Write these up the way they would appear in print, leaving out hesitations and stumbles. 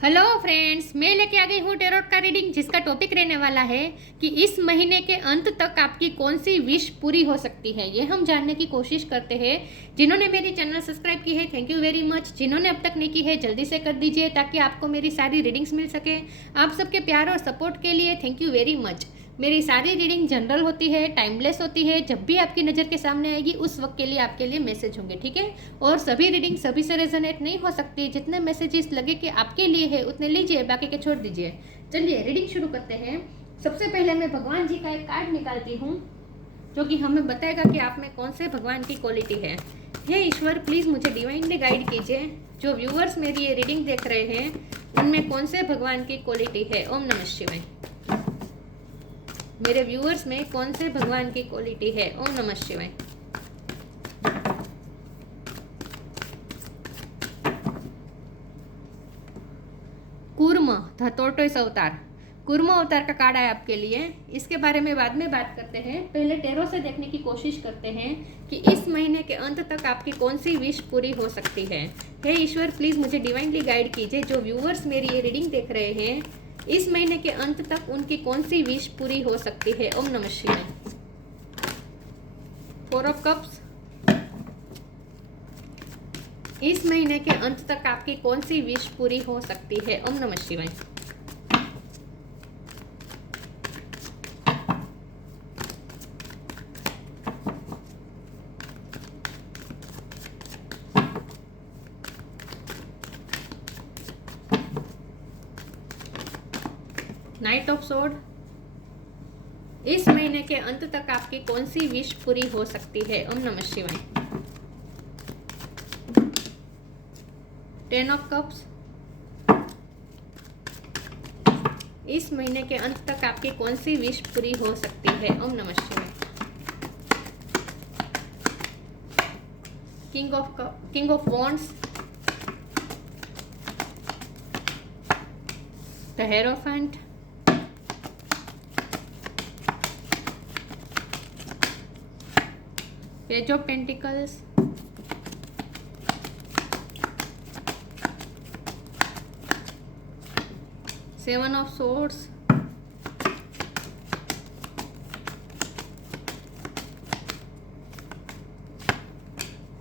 Hello friends, मैं लेके आ गई हूँ टेरोट का रीडिंग, जिसका टॉपिक रहने वाला है कि इस महीने के अंत तक आपकी कौन सी विश पूरी हो सकती है। ये हम जानने की कोशिश करते हैं। जिन्होंने मेरी चैनल सब्सक्राइब की है, थैंक यू वेरी मच। जिन्होंने अब तक नहीं की है, जल्दी से कर दीजिए ताकि आपको मेरी सारी रीडिंग्स मिल सके। आप सबके प्यार और सपोर्ट के लिए थैंक यू वेरी मच। मेरी सारी रीडिंग जनरल होती है, टाइमलेस होती है। जब भी आपकी नज़र के सामने आएगी उस वक्त के लिए आपके लिए मैसेज होंगे, ठीक है। और सभी रीडिंग सभी से रेजोनेट नहीं हो सकती। जितने मैसेजेस लगे कि आपके लिए है उतने लीजिए, बाकी के छोड़ दीजिए। चलिए रीडिंग शुरू करते हैं। सबसे पहले मैं भगवान जी का एक कार्ड निकालती हूँ जो कि हमें बताएगा कि आप में कौन से भगवान की क्वालिटी है। हे ईश्वर, प्लीज़ मुझे डिवाइनली गाइड कीजिए। जो व्यूअर्स मेरी ये रीडिंग देख रहे हैं उनमें कौन से भगवान की क्वालिटी है। ओम नमः शिवाय। मेरे व्यूअर्स में कौन से भगवान की क्वालिटी है। ओम नमः शिवाय। कूर्म द टॉर्टोइस अवतार, कूर्म अवतार का कार्ड है आपके लिए। इसके बारे में बाद में बात करते हैं। पहले टेरो से देखने की कोशिश करते हैं कि इस महीने के अंत तक आपकी कौन सी विश पूरी हो सकती है। हे ईश्वर, प्लीज़ मुझे डिवाइनली गाइड कीजिए। जो व्यूअर्स मेरी ये रीडिंग देख रहे हैं इस महीने के अंत तक उनकी कौन सी विश पूरी हो सकती है। ओम नमः शिवाय। 4 ऑफ कप्स, इस महीने के अंत तक आपकी कौन सी विश पूरी हो सकती है। ओम नमः शिवाय। नाइट ऑफ सोर्ड, इस महीने के अंत तक आपकी कौन सी विश पूरी हो सकती है। ओम नमः शिवाय। 10 ऑफ कप्स, इस महीने के अंत तक आपकी कौन सी विश पूरी हो सकती है। ओम नमः शिवाय। King of wands, the hierophant, page of pentacles, seven of swords,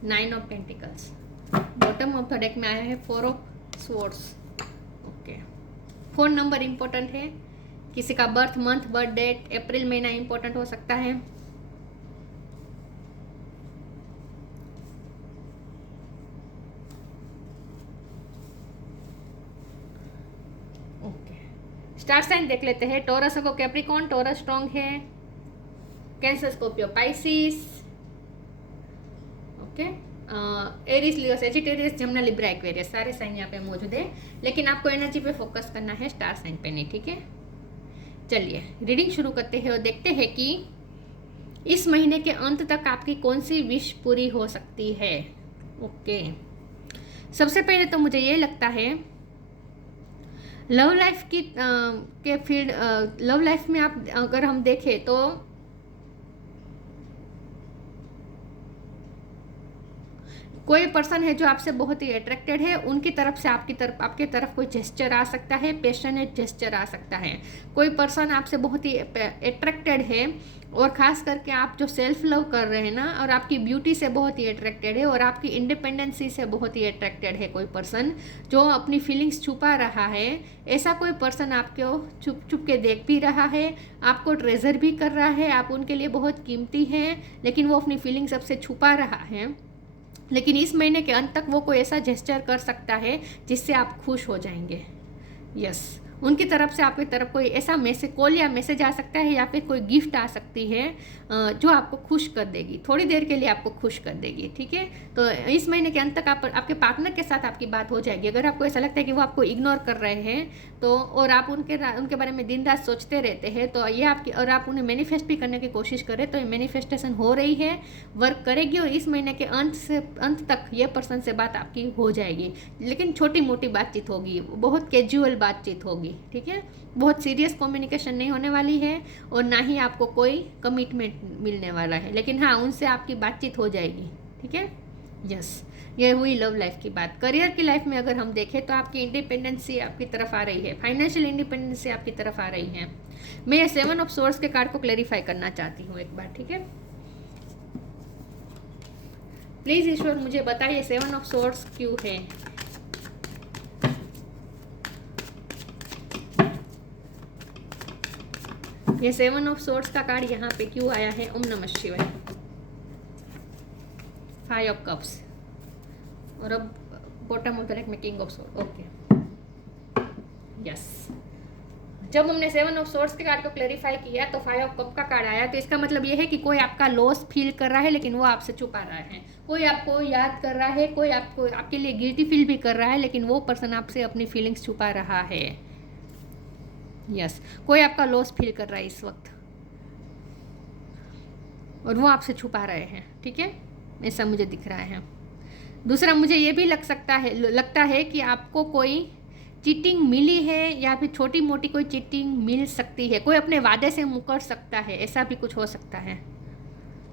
nine of pentacles. Bottom of the deck में आया है 4 of swords. Okay, phone number important है। किसी का बर्थ मंथ, बर्थ डेट, अप्रैल महीना इंपॉर्टेंट हो सकता है। स्टार साइन देख लेते हैं। टॉरस को कैप्रिकॉन, टॉरस स्ट्रॉन्ग है। Cancer Scorpio Pisces, okay. Aries Leo Sagittarius Jamuna Libra Aquarius, सारे साइन यहाँ पे मौजूद है। लेकिन आपको एनर्जी पे फोकस करना है, स्टार साइन पे नहीं, ठीक है। चलिए रीडिंग शुरू करते हैं और देखते हैं कि इस महीने के अंत तक आपकी कौन सी विश पूरी हो सकती है। ओके, सबसे पहले तो मुझे ये लगता है लव लाइफ की के फील्ड, लव लाइफ में आप अगर हम देखें तो कोई पर्सन है जो आपसे बहुत ही अट्रैक्टेड है। उनकी तरफ से आपके तरफ कोई जेस्चर आ सकता है, पैशनेट जेस्चर आ सकता है। कोई पर्सन आपसे बहुत ही अट्रैक्टेड है और ख़ास करके आप जो सेल्फ लव कर रहे हैं ना, और आपकी ब्यूटी से बहुत ही अट्रैक्टेड है और आपकी इंडिपेंडेंसी से बहुत ही अट्रैक्टेड है। कोई पर्सन जो अपनी फीलिंग्स छुपा रहा है, ऐसा कोई पर्सन आपको छुप छुप के देख भी रहा है, आपको ट्रेजर भी कर रहा है, आप उनके लिए बहुत कीमती हैं, लेकिन वो अपनी फीलिंग्स सबसे छुपा रहा है। लेकिन इस महीने के अंत तक वो कोई ऐसा जेस्चर कर सकता है जिससे आप खुश हो जाएंगे। यस, उनकी तरफ से आपकी तरफ कोई ऐसा मैसेज, कॉल या मैसेज आ सकता है या फिर कोई गिफ्ट आ सकती है जो आपको खुश कर देगी, थोड़ी देर के लिए आपको खुश कर देगी, ठीक है। तो इस महीने के अंत तक आपके पार्टनर के साथ आपकी बात हो जाएगी। अगर आपको ऐसा लगता है कि वो आपको इग्नोर कर रहे हैं तो, और आप उनके बारे में दिन रात सोचते रहते हैं, तो ये आपकी, और आप उन्हें मैनिफेस्ट भी करने की कोशिश करें तो ये मैनिफेस्टेशन हो रही है, वर्क करेगी और इस महीने के अंत तक ये पर्सन से बात आपकी हो जाएगी। लेकिन छोटी मोटी बातचीत होगी, बहुत कैजुअल बातचीत होगी, ठीक है। बहुत सीरियस कम्युनिकेशन नहीं होने वाली है और ना ही आपको कोई कमिटमेंट मिलने वाला है, लेकिन हाँ, उनसे आपकी बातचीत हो जाएगी, ठीक है। यस, ये हुई लव लाइफ की बात। करियर की लाइफ में अगर हम देखें तो आपकी इंडिपेंडेंसी आपकी तरफ आ रही है, फाइनेंशियल इंडिपेंडेंसी आपकी तरफ आ रही है। मैं ये 7 ऑफ सोर्स के कार्ड को क्लेरिफाई करना चाहती हूँ एक बार, ठीक है। प्लीज ईश्वर मुझे बताइए 7 ऑफ सोर्स क्यों है। ये 7 ऑफ सोर्स का कार्ड यहाँ पे क्यों आया है। ओम नमः शिवाय। 5 ऑफ कप्स और अब बॉटम ऑफ द डेक में king of sword. Okay, yes. जब हमने 7 ऑफ सोर्ड्स के कार्ड को क्लेरिफाई किया तो 5 ऑफ कप का कार्ड आया, तो इसका मतलब ये है कि कोई आपका लॉस फील कर रहा है लेकिन वो आपसे छुपा रहा है। कोई आपको याद कर रहा है, कोई आपको आपके लिए गिल्टी फील भी कर रहा है, लेकिन वो पर्सन आपसे अपनी फीलिंग्स छुपा रहा है। यस, कोई आपका लॉस फील कर रहा है इस वक्त और वो आपसे छुपा रहे हैं, ठीक है, ऐसा मुझे दिख रहा है। दूसरा, मुझे ये भी लगता है कि आपको कोई चीटिंग मिली है या फिर छोटी मोटी कोई चीटिंग मिल सकती है। कोई अपने वादे से मुकर सकता है, ऐसा भी कुछ हो सकता है।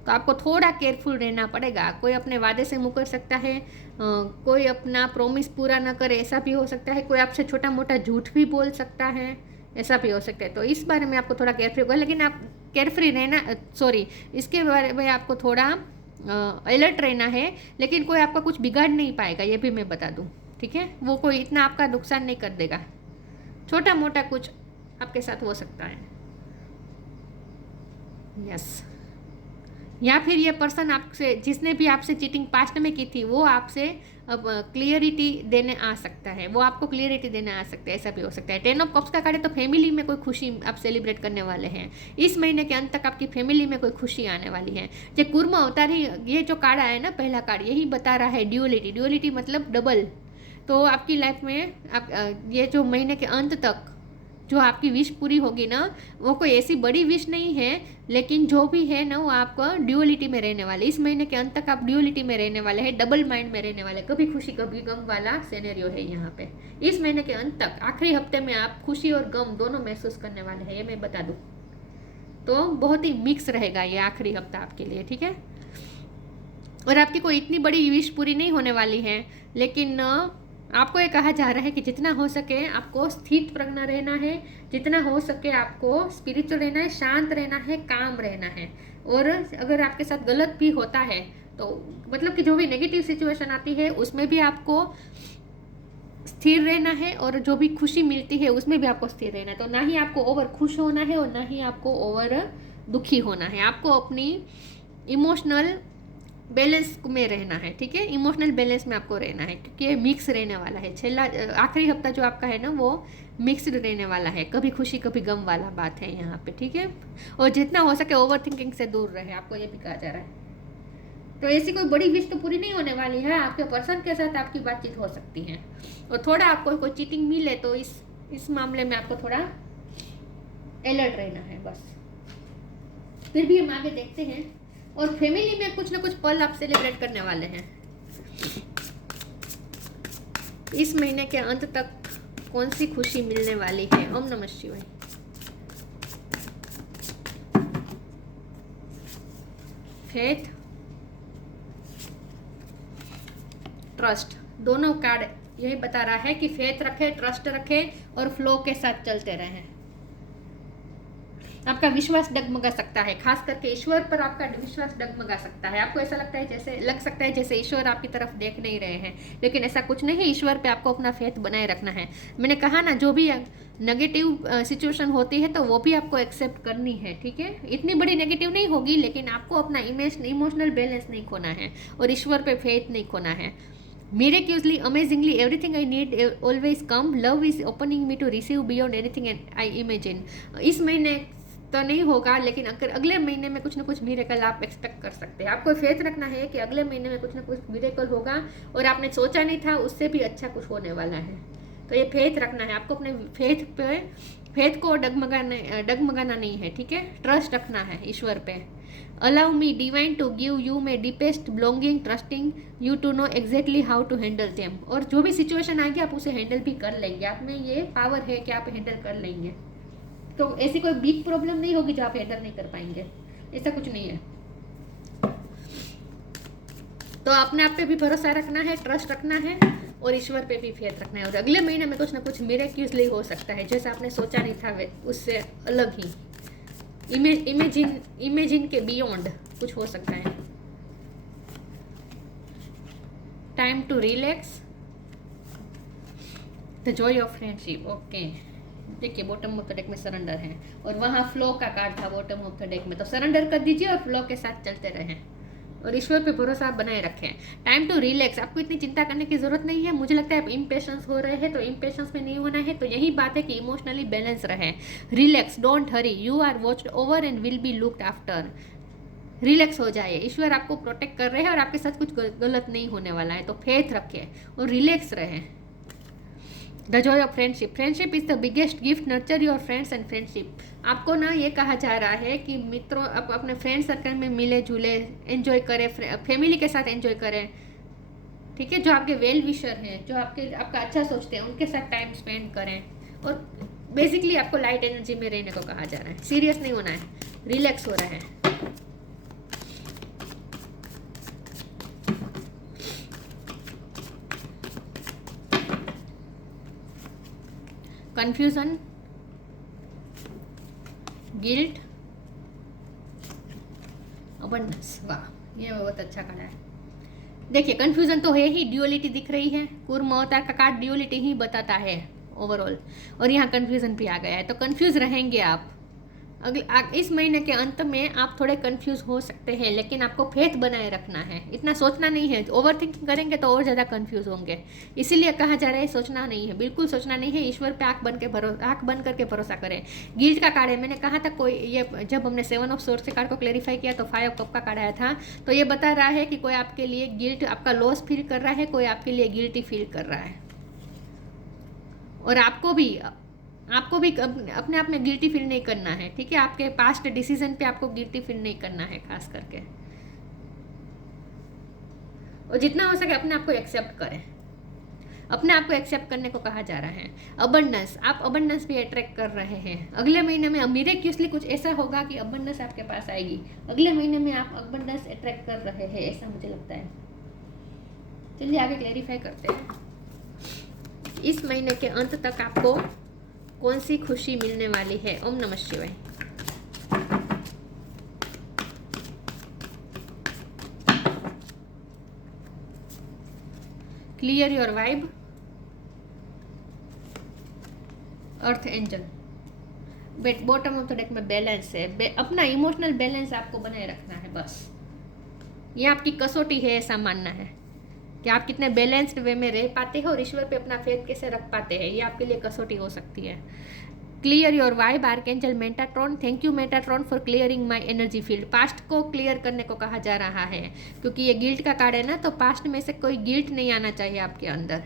तो आपको थोड़ा केयरफुल रहना पड़ेगा। कोई अपने वादे से मुकर सकता है, कोई अपना प्रॉमिस पूरा ना करे, ऐसा भी हो सकता है। कोई आपसे छोटा मोटा झूठ भी बोल सकता है, ऐसा भी हो सकता है। तो इस बारे में आपको थोड़ा केयरफ्री होगा, लेकिन आप केयरफ्री रहना, इसके बारे में आपको थोड़ा अलर्ट रहना है। लेकिन कोई आपका कुछ बिगाड़ नहीं पाएगा, ये भी मैं बता दूं, ठीक है। वो कोई इतना आपका नुकसान नहीं कर देगा। छोटा मोटा कुछ आपके साथ हो सकता है। यस, या फिर ये पर्सन आपसे, जिसने भी आपसे चीटिंग पास्ट में की थी, वो आपसे अब क्लियरिटी देने आ सकता है। वो आपको क्लियरिटी देने आ सकता है, ऐसा भी हो सकता है। 10 ऑफ कप्स का कार्ड है, तो फैमिली में कोई खुशी आप सेलिब्रेट करने वाले हैं। इस महीने के अंत तक आपकी फैमिली में कोई खुशी आने वाली है। जो कुर्म अवतारी, ये जो कार्ड आया है ना, पहला कार्ड, यही बता रहा है ड्यूअलिटी। ड्यूअलिटी मतलब डबल। तो आपकी लाइफ में आप ये जो महीने के अंत तक जो आपकी विश पूरी होगी ना, वो कोई ऐसी बड़ी विश नहीं है, लेकिन जो भी है ना, वो आपका ड्यूअलिटी में रहने वाले। इस महीने के अंत तक आप ड्यूअलिटी में रहने वाले हैं, डबल माइंड में रहने वाले। कभी खुशी कभी गम वाला सिनेरियो है यहाँ पे। इस महीने के अंत तक, आखिरी हफ्ते में आप खुशी और गम दोनों महसूस करने वाले हैं, ये मैं बता दूँ। तो बहुत ही मिक्स रहेगा ये आखिरी हफ्ता आपके लिए, ठीक है। और आपकी कोई इतनी बड़ी विश पूरी नहीं होने वाली है, लेकिन आपको ये कहा जा रहा है कि जितना हो सके आपको स्थित प्रज्ञ रहना है, जितना हो सके आपको स्पिरिचुअल रहना है, शांत रहना है, काम रहना है। और अगर आपके साथ गलत भी होता है तो मतलब कि जो भी नेगेटिव सिचुएशन आती है उसमें भी आपको स्थिर रहना है, और जो भी खुशी मिलती है उसमें भी आपको स्थिर रहना है। तो ना ही आपको ओवर खुश होना है और ना ही आपको ओवर दुखी होना है। आपको अपनी इमोशनल बैलेंस में रहना है, ठीक है। इमोशनल बैलेंस में आपको रहना है, क्योंकि ये मिक्स रहने वाला है। आखिरी हफ्ता जो आपका है ना, वो मिक्सड रहने वाला है। कभी खुशी कभी गम वाला बात है यहाँ पे, ठीक है। और जितना हो सके ओवर थिंकिंग से दूर रहे, आपको ये भी कहा जा रहा है। तो ऐसी कोई बड़ी विश तो पूरी नहीं होने वाली है। आपके पर्सन के साथ आपकी बातचीत हो सकती है, और थोड़ा आपको कोई चीटिंग मिले तो इस मामले में आपको थोड़ा अलर्ट रहना है, बस। फिर भी हम आगे देखते हैं। और फैमिली में कुछ ना कुछ पल आप सेलिब्रेट करने वाले हैं इस महीने के अंत तक। कौन सी खुशी मिलने वाली है। ओम नमः शिवाय। फेथ, ट्रस्ट, दोनों कार्ड यही बता रहा है कि फेथ रखे, ट्रस्ट रखे और फ्लो के साथ चलते रहें। आपका विश्वास डगमगा सकता है, खास करके ईश्वर पर आपका विश्वास डगमगा सकता है। आपको ऐसा लग सकता है जैसे ईश्वर आपकी तरफ देख नहीं रहे हैं, लेकिन ऐसा कुछ नहीं। ईश्वर पे आपको अपना फेथ बनाए रखना है। मैंने कहा ना, जो भी नेगेटिव सिचुएशन होती है तो वो भी आपको एक्सेप्ट करनी है, ठीक है। इतनी बड़ी नेगेटिव नहीं होगी, लेकिन आपको अपना इमोशनल बैलेंस नहीं खोना है और ईश्वर पे फेथ नहीं खोना है। Miraculously, amazingly, everything I need always come. Love is opening me to receive beyond anything I imagine. इस महीने तो नहीं होगा, लेकिन अगर अगले महीने में कुछ ना कुछ मिरेकल आप एक्सपेक्ट कर सकते हैं। आपको फेथ रखना है कि अगले महीने में कुछ ना कुछ मिरेकल होगा, और आपने सोचा नहीं था उससे भी अच्छा कुछ होने वाला है। तो ये फेथ रखना है आपको, अपने फेथ को डगमगाना नहीं है, ठीक है। ट्रस्ट रखना है ईश्वर पे। Allow me divine to give you my deepest belonging, trusting you to know exactly how to handle them. और जो भी सिचुएशन आएगी आप उसे हैंडल भी कर लेंगे। आप में ये पावर है कि आप हैंडल कर लेंगे। तो ऐसी कोई बिग प्रॉब्लम नहीं होगी जो आप हैंडल नहीं कर पाएंगे, ऐसा कुछ नहीं है। तो अपने आप पे भी भरोसा रखना है, ट्रस्ट रखना है और ईश्वर पे भी फेथ रखना है। और अगले महीने में कुछ ना कुछ मिरेक्युलसली हो सकता है, जैसा आपने सोचा नहीं था उससे अलग ही, इमेजिन के बियॉन्ड कुछ हो सकता है। Time to relax, the joy of friendship. Okay, देखिए बॉटम ऑफ द डेक में सरेंडर है और वहाँ फ्लो का कार्ड था बॉटम ऑफ द डेक में, तो सरेंडर कर दीजिए और फ्लो के साथ चलते रहें और ईश्वर पे भरोसा बनाए रखें। टाइम टू रिलैक्स, आपको इतनी चिंता करने की जरूरत नहीं है। मुझे लगता है आप इम्पेशंस हो रहे हैं, तो इम्पेशंस में नहीं होना है। तो यही बात है कि इमोशनली बैलेंस रहे। Relax, don't hurry, you are watched over and will be looked after. Relax हो जाए, ईश्वर आपको प्रोटेक्ट कर रहे हैं और आपके साथ कुछ गलत नहीं होने वाला है। तो फेथ रखें और रिलैक्स रहें। The joy of friendship, friendship is the biggest gift, nurture your friends and friendship. आपको ना ये कहा जा रहा है कि मित्रों, आप अपने फ्रेंड सर्कल में मिले जुले, एंजॉय करें, फैमिली के साथ एंजॉय करें, ठीक है। जो आपके वेल विशर हैं, जो आपका अच्छा सोचते हैं, उनके साथ टाइम स्पेंड करें। और बेसिकली आपको लाइट एनर्जी में रहने को कहा जा रहा है। सीरियस नहीं होना है, रिलैक्स हो रहा है। Confusion, guilt, abundance. वाह, ये बहुत अच्छा कार्ड है। देखिए कंफ्यूजन तो है ही, ड्यूअलिटी दिख रही है। कूर्म अवतार का कार्ड ड्यूअलिटी ही बताता है ओवरऑल, और यहाँ कंफ्यूजन भी आ गया है। तो कंफ्यूज रहेंगे आप। इस महीने के अंत में आप थोड़े कंफ्यूज हो सकते हैं, लेकिन आपको फेथ बनाए रखना है। इतना सोचना नहीं है, ओवर थिंकिंग करेंगे तो और ज़्यादा कंफ्यूज होंगे। इसीलिए कहा जा रहा है सोचना नहीं है, बिल्कुल सोचना नहीं है। ईश्वर पे आंख बंद करके भरोसा करें। गिल्ट का कार्ड है, मैंने कहा था कोई ये, जब हमने 7 ऑफ सोर्स के कार्ड को क्लेरिफाई किया तो 5 ऑफ कप का कार्ड आया था। तो ये बता रहा है कि कोई आपके लिए गिल्ट, आपका लॉस फील कर रहा है, कोई आपके लिए गिल्टी फील कर रहा है। और आपको भी अपने आप में गिल्टी फील नहीं करना है, ठीक है। आपके पास्ट डिसीजन पे आपको गिल्टी फील नहीं करना है खास करके। और जितना हो सके अपने आप को एक्सेप्ट करें। अपने आप को एक्सेप्ट करने को कहा जा रहा है। अबंडेंस, आप अबंडेंस भी अट्रैक्ट कर रहे हैं। अगले महीने में मिरेक्युलसली कुछ ऐसा होगा कि अबंडेंस आपके पास आएगी। अगले महीने में आप अबंडेंस अट्रैक्ट कर रहे हैं, ऐसा मुझे लगता है। चलिए आगे क्लेरिफाई करते हैं। इस महीने के अंत तक आपको कौन सी खुशी मिलने वाली है। ओम नमः शिवाय। Clear your vibe, earth angel. Bottom of the deck में बैलेंस है। अपना इमोशनल बैलेंस आपको बनाए रखना है, बस ये आपकी कसौटी है। ऐसा मानना है कि आप कितने बैलेंस्ड वे में रह पाते हैं और ईश्वर पे अपना फेथ कैसे रख पाते हैं, ये आपके लिए कसौटी हो सकती है। Clear your vibe, archangel Metatron. Thank you Metatron for clearing my energy field. Past को क्लियर करने को कहा जा रहा है, क्योंकि ये गिल्ट का कार्ड है ना, तो पास्ट में से कोई गिल्ट नहीं आना चाहिए आपके अंदर।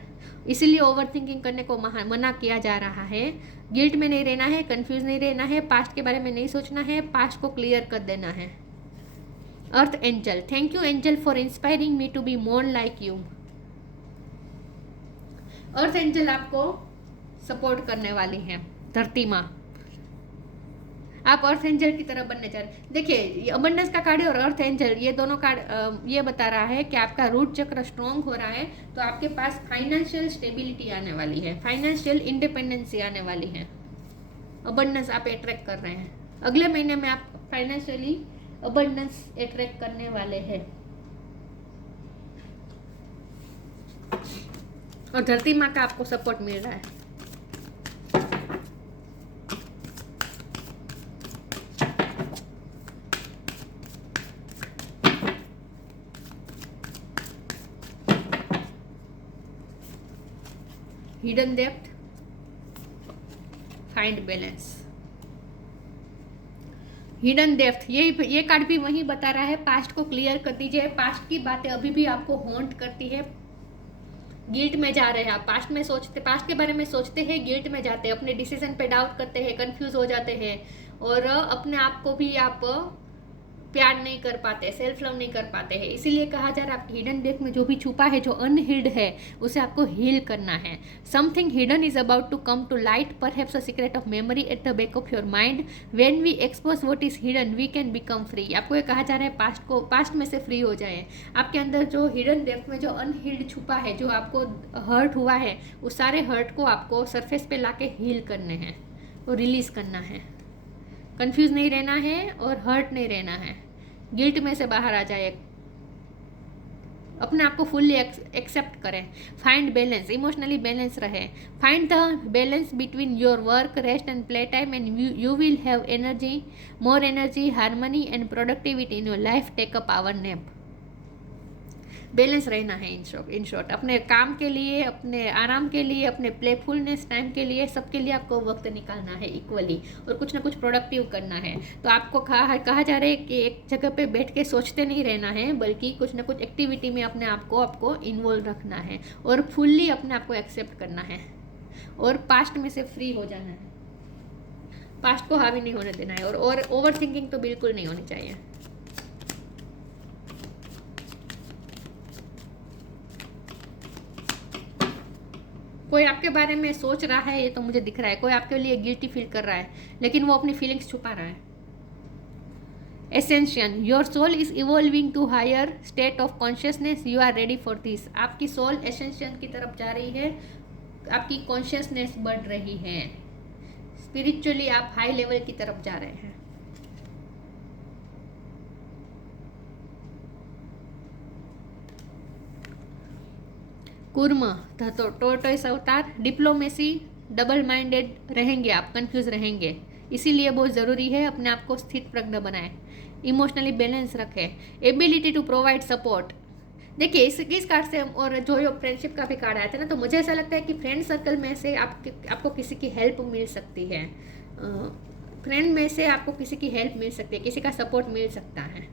इसीलिए ओवर थिंकिंग करने को मना किया जा रहा है। गिल्ट में नहीं रहना है, कंफ्यूज नहीं रहना है, पास्ट के बारे में नहीं सोचना है, पास्ट को क्लियर कर देना है। Earth angel, thank you angel for inspiring me to be more like you. Earth angel आपको सपोर्ट करने वाली है, धरती माँ। आप अर्थ एंजल की तरह बनने जा रहे हैं। देखिए अबंडेंस का कार्ड और अर्थ एंजल, ये दोनों कार्ड ये बता रहा है कि आपका रूट चक्र स्ट्रॉन्ग हो रहा है, तो आपके पास फाइनेंशियल स्टेबिलिटी आने वाली है, फाइनेंशियल इंडिपेंडेंसी आने वाली है। अबंडेंस आप अट्रैक्ट कर रहे हैं। अगले महीने में आप फाइनेंशियली अबंडेंस अट्रैक्ट करने वाले हैं। और धरती माँ का आपको सपोर्ट मिल रहा है। Hidden depth, find balance. Hidden depth, ये कार्ड भी वही बता रहा है, पास्ट को क्लियर कर दीजिए। पास्ट की बातें अभी भी आपको हॉन्ट करती है, गिल्ट में जा रहे हैं आप। पास्ट के बारे में सोचते हैं, गिल्ट में जाते हैं, अपने डिसीजन पे डाउट करते हैं, कंफ्यूज हो जाते हैं और अपने आप को भी आप प्यार नहीं कर पाते, सेल्फ लव नहीं कर पाते हैं। इसीलिए कहा जा रहा है आपके हिडन डेक में जो भी छुपा है, जो अनहील्ड है, उसे आपको हील करना है। Something hidden is about to come to light, perhaps a secret of memory at the back of your mind. When we expose what is hidden we can become free. आपको ये कहा जा रहा है पास्ट में से फ्री हो जाए। आपके अंदर जो हिडन डेक में जो अनहील्ड छुपा है, जो आपको हर्ट हुआ है, उस सारे हर्ट को आपको सरफेस पे लाके हील करने हैं, वो रिलीज करना है। कंफ्यूज नहीं रहना है और हर्ट नहीं रहना है। गिल्ट में से बाहर आ जाए, अपने आप को फुल्ली एक्सेप्ट करें। फाइंड बैलेंस, इमोशनली बैलेंस रहे। Find the balance between your work, rest and play time and you will have energy, more energy, harmony and productivity in your life. Take a power nap. Balance रहना है in short. अपने काम के लिए, अपने आराम के लिए, अपने प्लेफुलनेस टाइम के लिए, सबके लिए आपको वक्त निकालना है इक्वली, और कुछ ना कुछ प्रोडक्टिव करना है। तो आपको कहा जा रहा है कि एक जगह पे बैठ के सोचते नहीं रहना है, बल्कि कुछ ना कुछ एक्टिविटी में अपने आप को आपको इन्वॉल्व रखना है और फुल्ली अपने आप को एक्सेप्ट करना है और पास्ट में से फ्री हो जाना है। पास्ट को हावी नहीं होने देना है और ओवर थिंकिंग तो बिल्कुल नहीं होनी चाहिए। कोई आपके बारे में सोच रहा है, ये तो मुझे दिख रहा है। कोई आपके लिए गिल्टी फील कर रहा है, लेकिन वो अपनी फीलिंग्स छुपा रहा है। Ascension, your soul is evolving to higher state of consciousness, you are ready for this. आपकी सोल एसेंशियन की तरफ जा रही है, आपकी कॉन्शियसनेस बढ़ रही है, स्पिरिचुअली आप हाई लेवल की तरफ जा रहे हैं। कुर्म, टोर्टोइस अवतार, डिप्लोमेसी, डबल माइंडेड रहेंगे आप, कंफ्यूज रहेंगे, इसीलिए बहुत ज़रूरी है अपने आप को स्थित प्रज्ञ बनाएं। इमोशनली बैलेंस रखें। Ability to provide support. देखिए इस कार्ड से, और जो फ्रेंडशिप का भी कार्ड आया था ना, तो मुझे ऐसा लगता है कि फ्रेंड सर्कल में से आपको किसी की हेल्प मिल सकती है। फ्रेंड में से आपको किसी की हेल्प मिल सकती है, किसी का सपोर्ट मिल सकता है।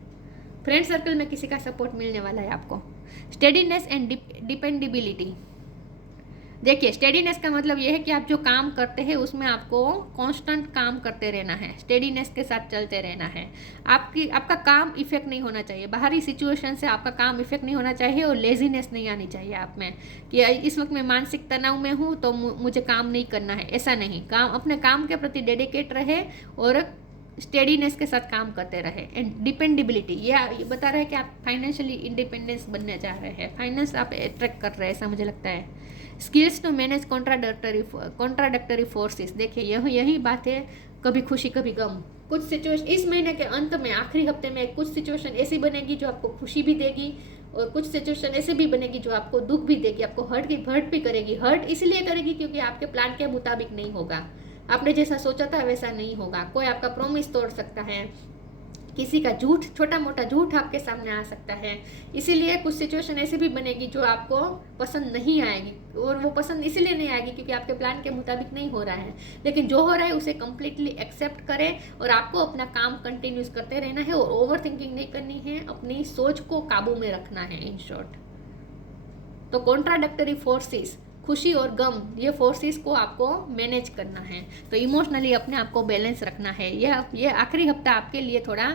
फ्रेंड सर्कल में किसी का सपोर्ट मिलने वाला है आपको। Steadiness and dependability. देखिए स्टेडीनेस का मतलब ये है कि आप जो काम करते हैं उसमें आपको कांस्टेंट काम करते रहना है, स्टेडीनेस के साथ चलते रहना है। आपका काम इफेक्ट नहीं होना चाहिए, बाहरी सिचुएशन से आपका काम इफेक्ट नहीं होना चाहिए, और लेजीनेस नहीं आनी चाहिए आप में कि इस वक्त मैं मानसिक तनाव में हूँ तो मुझे काम नहीं करना है। ऐसा नहीं, अपने काम के प्रति डेडिकेट रहे और स्टेडीनेस के साथ काम करते रहे। एंड डिपेंडेबिलिटी, ये बता रहा है कि आप फाइनेंशियली इंडिपेंडेंस बनने जा रहे हैं, फाइनेंस आप अट्रैक्ट कर रहे हैं, ऐसा मुझे लगता है। Skills to manage contradictory forces. देखिए यही बात है, कभी खुशी कभी गम। कुछ सिचुएशन इस महीने के अंत में, आखिरी हफ्ते में कुछ सिचुएशन ऐसी बनेगी जो आपको खुशी भी देगी, और कुछ सिचुएशन ऐसे भी बनेगी जो आपको दुख भी देगी, आपको हर्ट भी करेगी। हर्ट इसलिए करेगी क्योंकि आपके प्लान के मुताबिक नहीं होगा, आपने जैसा सोचा था वैसा नहीं होगा। कोई आपका प्रॉमिस तोड़ सकता है, किसी का झूठ, छोटा मोटा झूठ आपके सामने आ सकता है। इसीलिए कुछ सिचुएशन ऐसी भी बनेगी जो आपको पसंद नहीं आएगी, और वो पसंद इसीलिए नहीं आएगी क्योंकि आपके प्लान के मुताबिक नहीं हो रहा है। लेकिन जो हो रहा है उसे कम्प्लीटली एक्सेप्ट करें, और आपको अपना काम कंटिन्यूस करते रहना है, और ओवर थिंकिंग नहीं करनी है, अपनी सोच को काबू में रखना है इन शॉर्ट। तो कॉन्ट्राडक्टरी फोर्सेस, खुशी और गम, ये फोर्सेस को आपको मैनेज करना है। तो इमोशनली अपने आप को बैलेंस रखना है। ये आखिरी हफ्ता आपके लिए थोड़ा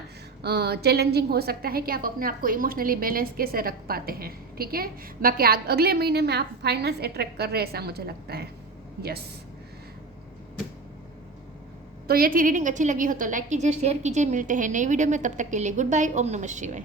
चैलेंजिंग हो सकता है कि आप अपने आप को इमोशनली बैलेंस कैसे रख पाते हैं, ठीक है। बाकी अगले महीने में आप फाइनेंस अट्रैक्ट कर रहे हैं, ऐसा मुझे लगता है। यस, तो ये थी रीडिंग। अच्छी लगी हो तो लाइक कीजिए, शेयर कीजिए। मिलते हैं नई वीडियो में, तब तक के लिए गुड बाय। ओम नमः शिवाय।